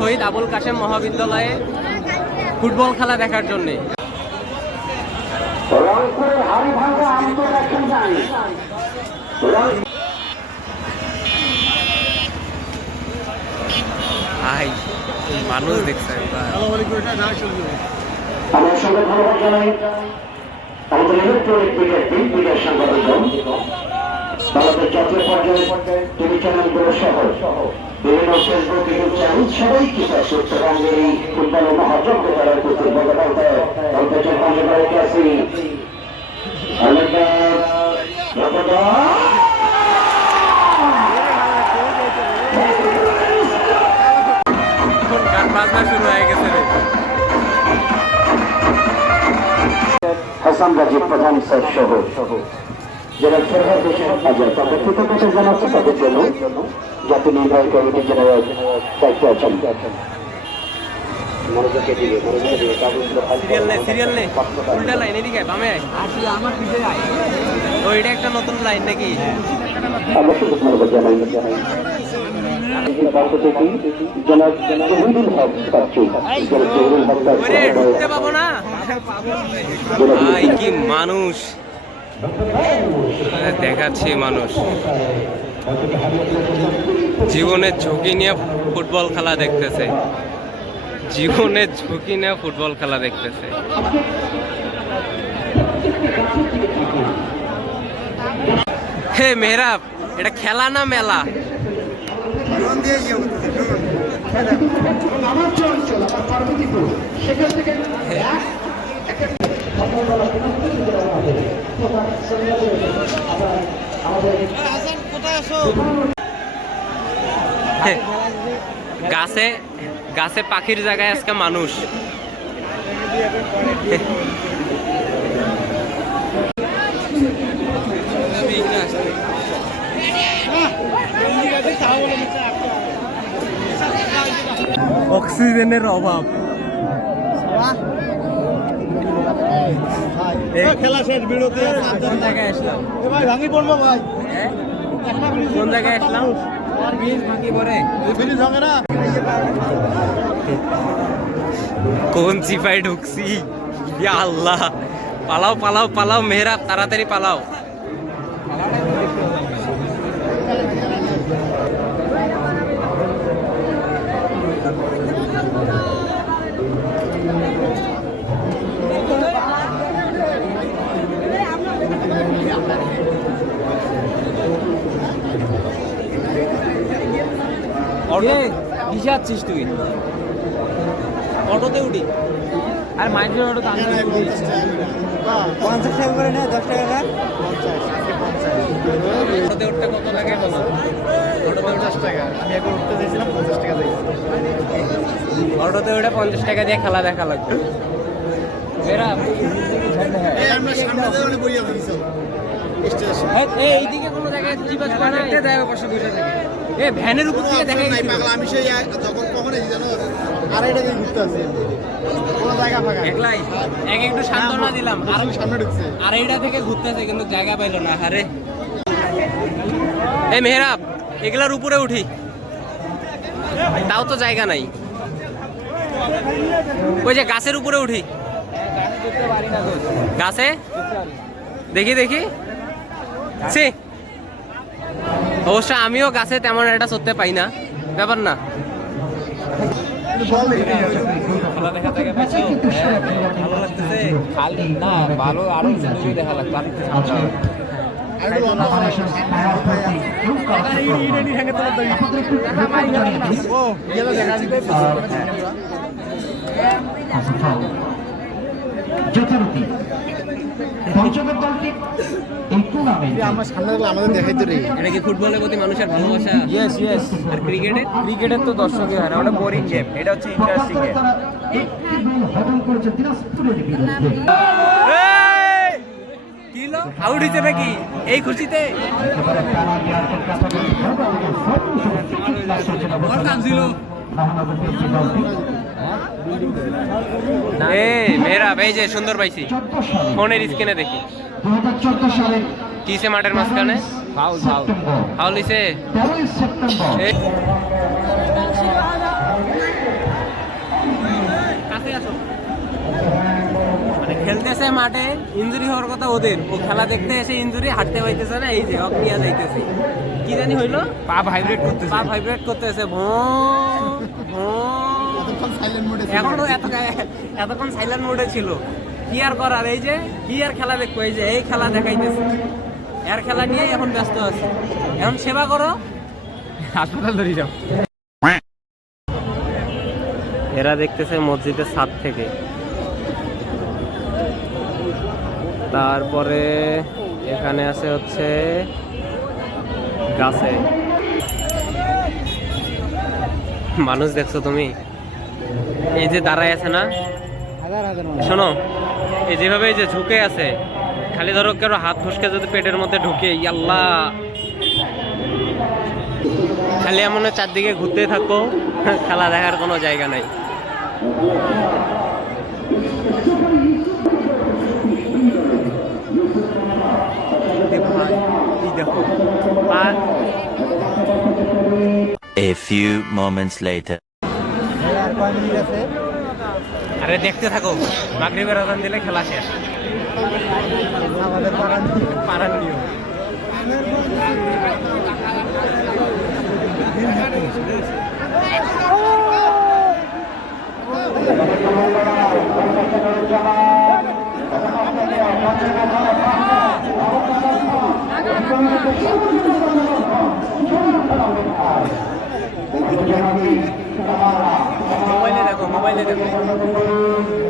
শহীদ আবুল কাশেম মহাবিদ্যালয়ে ফুটবল খেলা দেখার জন্যে। মানুষ দেখছে আমার সঙ্গে ধন্যবাদ জানাই আমাদের ইলেকট্রনিক মিডিয়ার সাংবাদিকগণ বাংলাদেশ জাতীয় পর্যায়ে টিভি চ্যানেলগুলো সহ বিভিন্ন ফেসবুক ইউটিউব চ্যানেল সবাইকে উত্তরবঙ্গের এই ফুটবল মহাযজ্ঞ করার প্রতি অল্প চব্বাসে আসি হাসান গাজী প্রধান স্যার সহ। যারা ফেরহাদ দেশের হাজার তাদের কৃতজ্ঞতা জানাচ্ছি তাদের জন্য জাতি নির্বাহী কমিটি যারা দায়িত্ব আছেন। মানুষ। দেখাচ্ছে মানুষ। জীবনের ঝুঁকি নিয়ে ফুটবল খেলা দেখতেছে। জীবনের ঝুঁকি নিয়ে ফুটবল খেলা দেখতেছে। হে মেহরাব এটা খেলা না মেলা? হে, গাছে গাছে পাখির জায়গায় আজকে মানুষ। অক্সিজেনের অভাব। খেলা শেষ বিরতি কোন জায়গায় আসলাম? ভাই ভাঙি পড়ব ভাই। হ্যাঁ? কোন জায়গায় আসলাম? কোন চিপায় ঢুকছি? আল্লাহ। পালাও পালাও পালাও মেহরাব তাড়াতাড়ি পালাও। অটো কিসে যাচ্ছিস তুই অটোতে উঠি। আর মাইন্ডের অটো দাম পঞ্চাশ টাকা করে না দশ টাকা অটোতে উঠতে কত লাগে বলো? অটোতে পঞ্চাশ টাকা। আমি একবার উঠতে দিয়েছিলাম পঞ্চাশ টাকা দিয়ে। অটোতে উঠে পঞ্চাশ টাকা দিয়ে খেলা দেখা লাগবে। এরা আমরা সামনে দেওয়ালে বইয়া দিয়েছি। এইদিকে কোনো জায়গায় চিপাস বসে থাকে এ ভ্যানের উপর থেকে দেখা নাই পাগলা আমি সেই যখন কখন এসেছি জানো আড়াইটা দিয়ে ঘুরতে আসি। কোনো জায়গা ফাঁকা। একলাই? এক একটু সান্ত্বনা দিলাম। আর আমি সামনে ঢুকছে। আড়াইটা থেকে ঘুরতেছে কিন্তু জায়গা পাইলো না আরে এই মেহরাব এগুলার উপরে উঠি। তাও তো জায়গা নাই। ওই যে গাছের উপরে উঠি। গাছে? দেখি দেখি। সে অবশ্য আমিও গাছে তেমন একটা চড়তে পাই না। ব্যাপার না। খেলা ভালো লাগতেছে খালি না ভালো আরও দেখা লাগতো আরেকটু ও গেলে দেখা যথারীতি পর্যটক দলটি এই আমার সামনে দেখলে আমাদের দেখাইতে রে। এটা কি ফুটবলের প্রতি মানুষের ভালোবাসা? ইয়েস ইয়েস আর ক্রিকেটে ক্রিকেটের তো দর্শকই হয় না ওটা বোরিং গেম এটা হচ্ছে ইন্টারেস্টিং গেম আউট নাকি? এই খুশিতে? মেয়েরা এই যে সুন্দর পাইছি। ফোনের স্ক্রিনে দেখি। দু হাজার চোদ্দ সালে কিসে মাঠের মাঝখানে? মানে খেলতেছে মাঠে ইঞ্জুরি হওয়ার কথা ওদের। ও খেলা দেখতে এসে ইঞ্জুরি হাঁটতে পাইতেছে না এই যে অক্রিয়া যাইতেছে। কি জানি হইল? পা ভাইব্রেট করতেছে। পা ভাইব্রেট করতেছে ভো ভো। এতক্ষণ সাইলেন্ট মোডে ছিল। কি আর করার এই যে কি আর খেলা দেখব এই যে এই খেলা দেখাইতেছে। এর খেলা নিয়ে এখন ব্যস্ত আছে। এখন সেবা করো। হাসপাতাল ধরে যাও। এরা দেখতেছে মসজিদের ছাদ থেকে। তারপরে এখানে আছে হচ্ছে গাছে। মানুষ দেখছ তুমি? এই যে দাঁড়ায় আছে না? হাজার হাজার শোনো এই যেভাবে এই যে ঝুঁকে আছে খালি ধরো কারও হাত ফুসকে যদি পেটের মধ্যে ঢুকে ইয়াল্লা খালি এমন চারদিকে ঘুরতে থাকো খেলা দেখার কোনো জায়গা নাই। A few moments later. আর দেখতে থাকো মাগরিবের আজান দিলে খেলা শেষ। আমাদের পাড়ার পারার নিয়ম মোবাইলে দেখো মোবাইলে দেখো।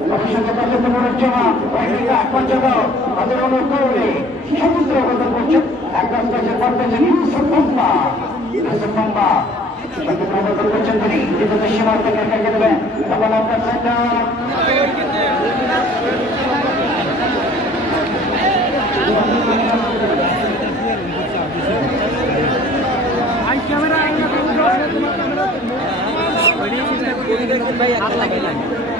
না না লালটা কি লালটা কি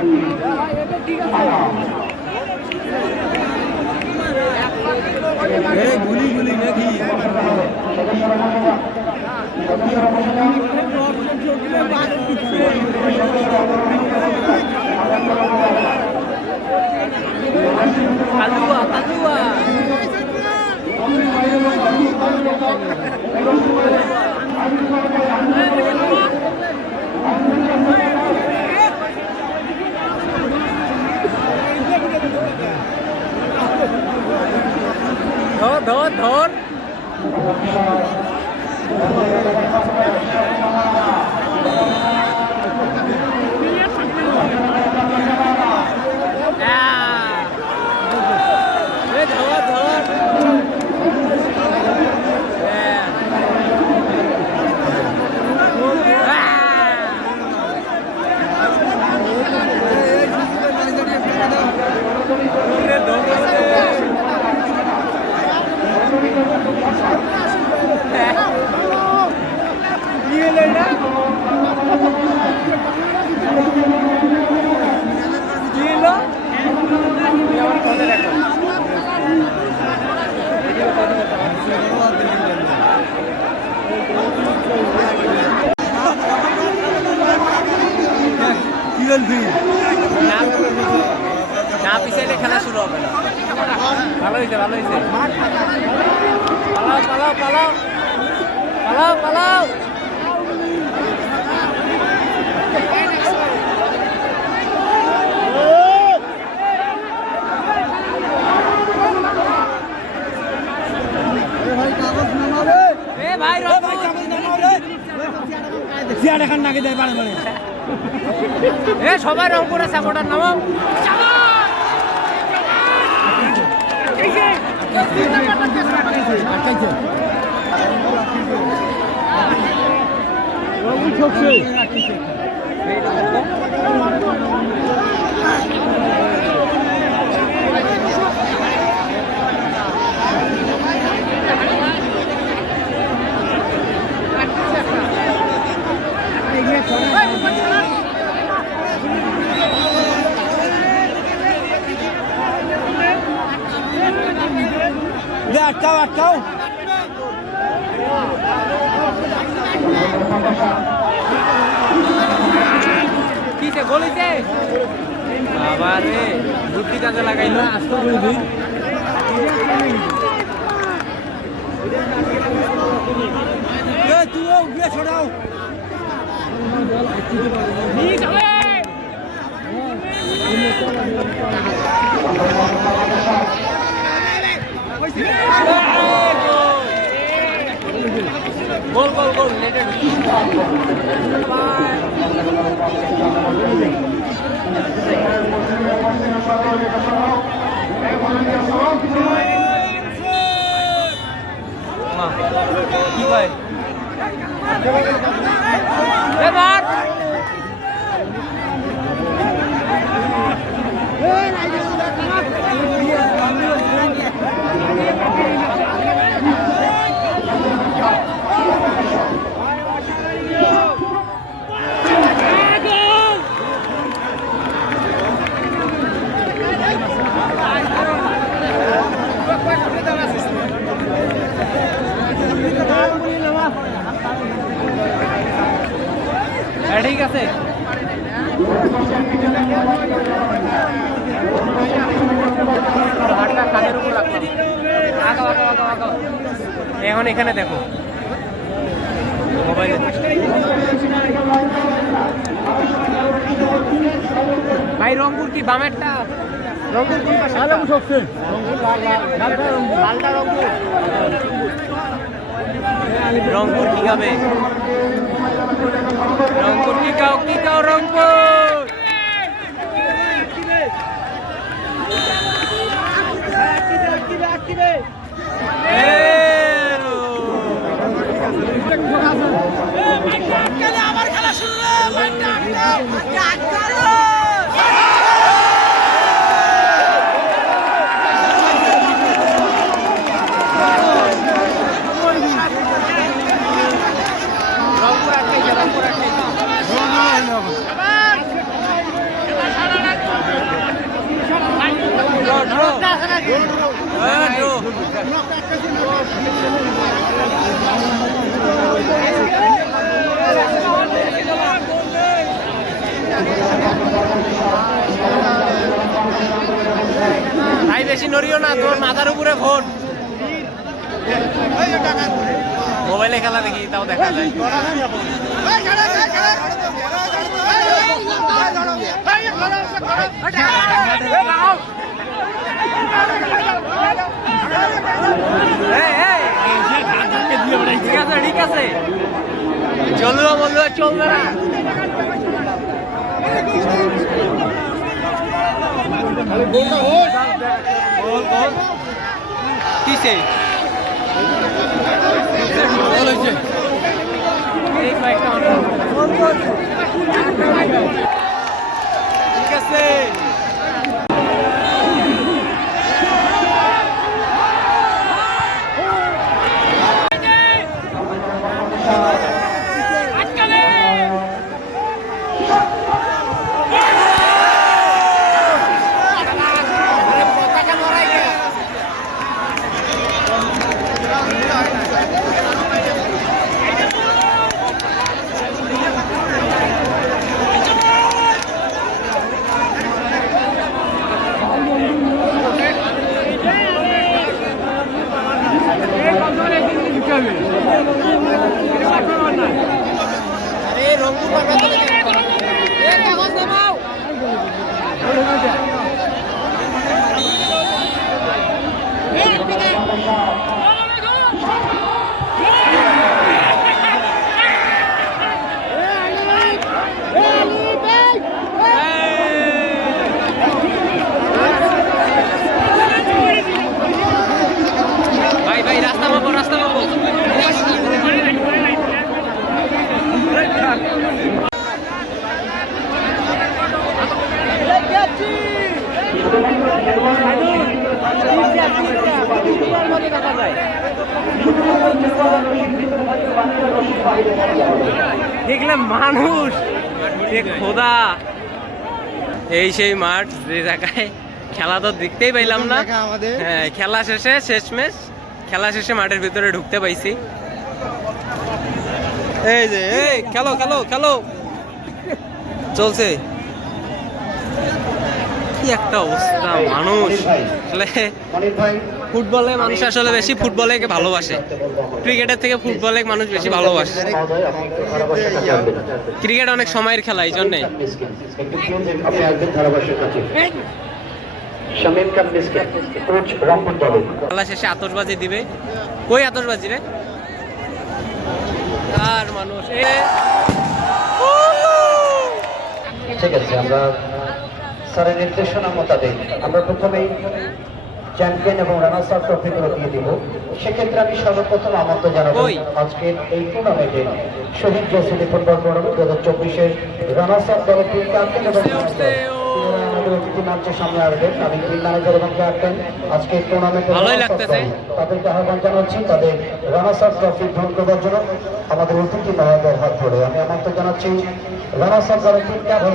গুলি লেভেল ফি না পিছাইলে খেলা শুরু হবে ভালো হয়েছে ভালো হয়েছে। পালাও পালাও পালাও। পালাও পালাও। ভাই ভাই কাগজ নামাও রে জিয়া দেখান নাকি দেয় পারে বারে। এ সবাই রংপুরের সাপোর্টার নামো কিসে গলিতে বাবা রে বুদ্ধি কাজে লাগাইলো? গোল গোল গোল নেটে কি ভাই এবার হ্যাঁ ঠিক আছে। এখন এখানে দেখো। মোবাইলে ভাই রংপুর কি বামেরটা? রংপুর কোন পাশে লালটা রংপুর। রংপুর কি খাবে? রংপুর কি খাও কি খাও রংপুর? Rangpur আটকাইছে Rangpur আটকাইছে Draw, draw. হ্যাঁ, draw. ভাই বেশি নড়িও না তোর মাথার উপরে ফোন মোবাইলে খেলা দেখি তাও দেখা যায় এই, এই, ঠিক আছে ঠিক আছে চলুয়া বলল চলবে না কিসে। ঠিক আছে আরে রংপুর ভাই ভাই রাস্তা মাপো রাস্তা মাপো দেখলাম মানুষ। খোদা। এই সেই মাঠ যে জায়গায় খেলা তো দেখতেই পাইলাম না। হ্যাঁ খেলা শেষে শেষ ম্যাচ খেলা শেষে মাঠের ভিতরে ঢুকতে পাইছি। এই যে এই খেলো খেলো খেলো। চলছে। একটা অবস্থা মানুষ। আসলে ফুটবলে মানুষ আসলে বেশি ফুটবলে ভালোবাসে। ক্রিকেটের থেকে ফুটবলে মানুষ বেশি ভালোবাসে। ক্রিকেট অনেক সময়ের খেলা এই জন্যে খেলা শেষে আতশবাজি দিবে। কই আতশবাজি রে? আর মানুষ ঠিক আছে আমরা স্যারের নির্দেশনা মোতাবেক আমরা প্রথমেই চ্যাম্পিয়ন এবং রানার্স আপ ট্রফিগুলো দিয়ে দিব। সেক্ষেত্রে আমি সর্বপ্রথম আমন্ত্রণ জানাব? আজকের এই টুর্নামেন্টে শহীদ জসিলি ফুটবল টুর্নামেন্ট দু হাজার চব্বিশের রানার্স আপ দলের টিম ক্যাপ্টেন এবং। আমাদের অতিথি মঞ্চের সামনে আসবেন। আমি টিম ম্যানেজার এবং ক্যাপ্টেন। আজকে টুর্নামেন্টে তাদেরকে আহ্বান জানাচ্ছি তাদের রানার্স আপ ট্রফি গ্রহণ করার জন্য আমাদের অতিথি মহোদয়ের হাত ধরে। আমি আমন্ত্রণ জানাচ্ছি রানার্স আপ দলের captain.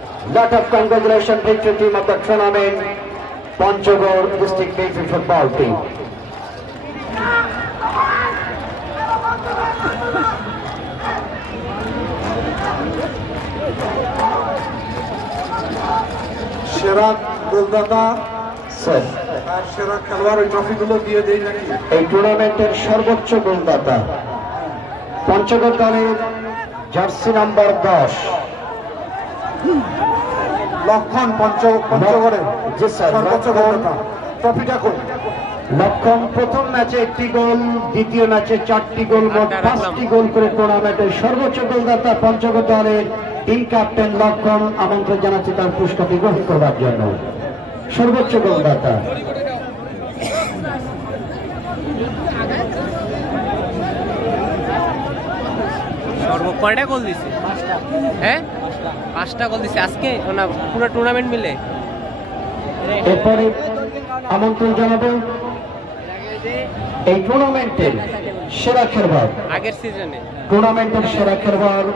Lot of congratulations, victory team of the tournament, Panchagal District Belgium football team. সেরা গোলদাতা Sir, আর সেরা খেলোয়াড় ট্রফিগুলো দিয়ে দেই নাকি এই টুর্নামেন্টের সর্বোচ্চ গোলদাতা পঞ্চগড় দলের জার্সি নাম্বার দশ লক্ষণ পঞ্চ পঞ্চগড়ে। ট্রফিটা কই? লক্ষণ প্রথম ম্যাচে একটি গোল দ্বিতীয় ম্যাচে চারটি গোল মোট পাঁচটি গোল করে টুর্নামেন্টের সর্বোচ্চ গোলদাতা পঞ্চগড় দলের টিম ক্যাপ্টেন লক্ষণ। আমন্ত্রণ জানাচ্ছি তার পুরস্কারটি গ্রহণ করবার জন্য। সর্বোচ্চ গোলদাতা। সর্ব কয়টা গোল দিছে? হ্যাঁ? পাঁচটা গোল দিছে। আজকে না পুরো টুর্নামেন্ট মিলে। এরপরে আমন্ত্রণ জানাব এই টুর্নামেন্টের সেরা খেলোয়াড়। আগের সিজনে টুর্নামেন্টের সেরা খেলোয়াড়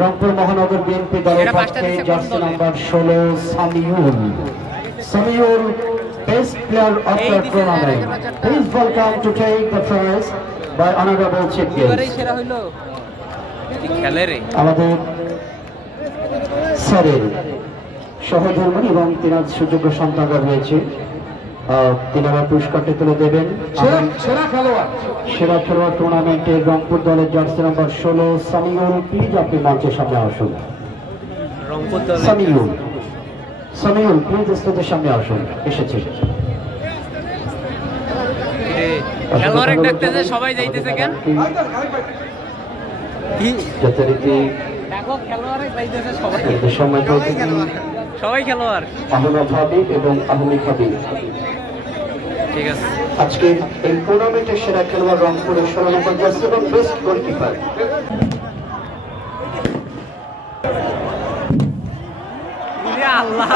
রংপুর মহানগর বিএনপি দলের পাঁচটা পক্ষে জার্সি নাম্বার ষোলো Samiul. Samiul best player of এই দ্য দিছে টুর্নামেন্ট এগারো হাজার টাকা। Please welcome to take the prize স্যারের সহধর্মী এবং তিনার সুযোগ্য সন্তানরা রয়েছে আহ, তিনারা পুরস্কারটি তুলে দেবেন। সেরা খেলোয়াড়। সেরা খেলোয়াড় টুর্নামেন্টে রংপুর দলের জার্সি নাম্বার ষোলো সামিউল প্লিজ আপনি মঞ্চের সামনে আসুন। সামিউল। সামিউল প্লিজ স্টেজের সামনে আসুন। এসেছে। খেলোয়াড় ডাকতেছে সবাই যাইতেছে কেন? কি? সবাই। খেলোয়াড়। আহমদ হাবিব এবং আহমেদ হাবিব। ঠিক আছে। আজকে এই টুর্নামেন্টের সেরা খেলোয়াড় রংপুরের ষোলো জার্সি এবং বেস্ট গোলকিপার আল্লাহ।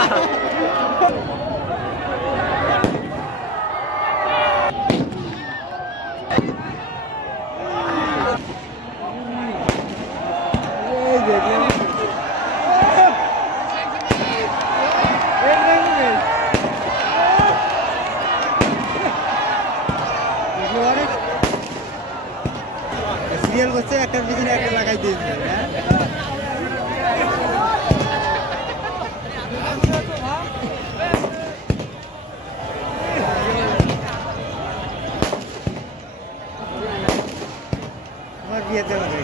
দুজনে একটা লাগাই দিয়েছে হ্যাঁ? আমার বিয়েতে হবে।